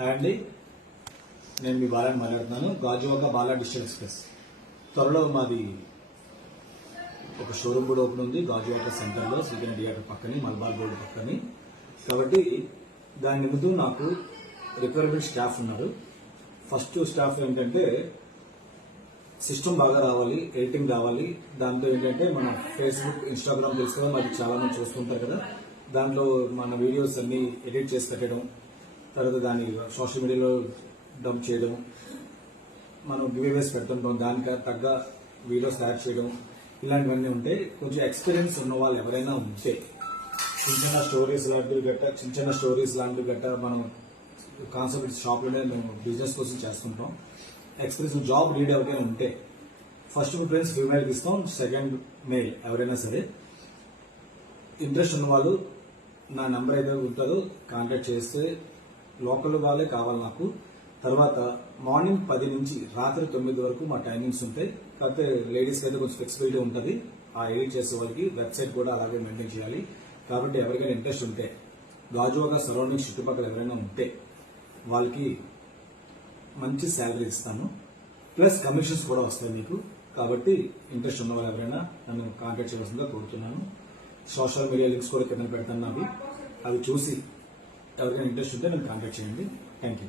Hi అండి, నేను మీ బాలాని మాట్లాడుతున్నాను. గాజువాక బాలా డిజిటల్ ఎక్స్ప్రెస్ త్వరలో మాది ఒక షోరూమ్ కూడా ఓపెన్ ఉంది గాజువాక సెంటర్లో, సీకెన్ థియేటర్ పక్కని, మల్బార్ రోడ్ పక్కని. కాబట్టి దాని నిమిత్తం నాకు రిక్వైర్మెంట్ స్టాఫ్ ఉన్నారు. ఫస్ట్ స్టాఫ్ ఏంటంటే సిస్టమ్ బాగా రావాలి, ఎడిటింగ్ రావాలి. దాంతో ఏంటంటే మన ఫేస్బుక్, ఇన్స్టాగ్రామ్ తెలుసు కదా, అది చాలా మంది చూస్తుంటారు కదా, దాంట్లో మన వీడియోస్ అన్ని ఎడిట్ చేసి పెట్టడం, తర్వాత దాన్ని సోషల్ మీడియాలో డంప్ చేయడం, మనం గివ్అవేస్ పెడుతుంటాం, దానికి తగ్గ వీడియోస్ తయారు చేయడం, ఇలాంటివన్నీ ఉంటే కొంచెం ఎక్స్పీరియన్స్ ఉన్న వాళ్ళు ఎవరైనా ఉంటే చిన్న స్టోరీస్ లాంటివి గట్ట మనం కాన్సెప్ట్ షాప్లోనే మేము బిజినెస్ కోసం చేస్తుంటాం. ఎక్స్పీరియన్స్ జాబ్ రీడ్ ఎవరైనా ఉంటే ఫస్ట్ ప్రిఫరెన్స్ ఫీమేల్కి ఇస్తాం, సెకండ్ మేల్. ఎవరైనా సరే ఇంట్రెస్ట్ ఉన్న వాళ్ళు నా నెంబర్ ఏదో ఉంటుందో కాంటాక్ట్ చేస్తే, లోకల్ వాళ్ళే కావాలి నాకు. తర్వాత మార్నింగ్ 10 నుంచి రాత్రి 9 వరకు మా టైమింగ్స్ ఉంటాయి. కాకపోతే లేడీస్కి అయితే కొంచెం ఫ్లెక్సిబిలిటీ ఉంటుంది. ఆ ఎడిట్ చేసే వాళ్ళకి వెబ్సైట్ కూడా అలాగే మెయింటైన్ చేయాలి. కాబట్టి ఎవరికైనా ఇంట్రెస్ట్ ఉంటే, గాజువాక సరౌండింగ్స్ చుట్టుపక్కల ఎవరైనా ఉంటే వాళ్ళకి మంచి శాలరీ ఇస్తాను, ప్లస్ కమిషన్స్ కూడా వస్తాయి మీకు. కాబట్టి ఇంట్రెస్ట్ ఉన్న వాళ్ళు ఎవరైనా నన్ను కాంటాక్ట్ చేయవలసిందిగా కోరుతున్నాను. సోషల్ మీడియా లింక్స్ కూడా కింద పెడతాను. అవి చూసి ఎవరికైనా ఇంట్రెస్ట్ ఉంటే నన్ను కాంటాక్ట్ చేయండి. Thank you.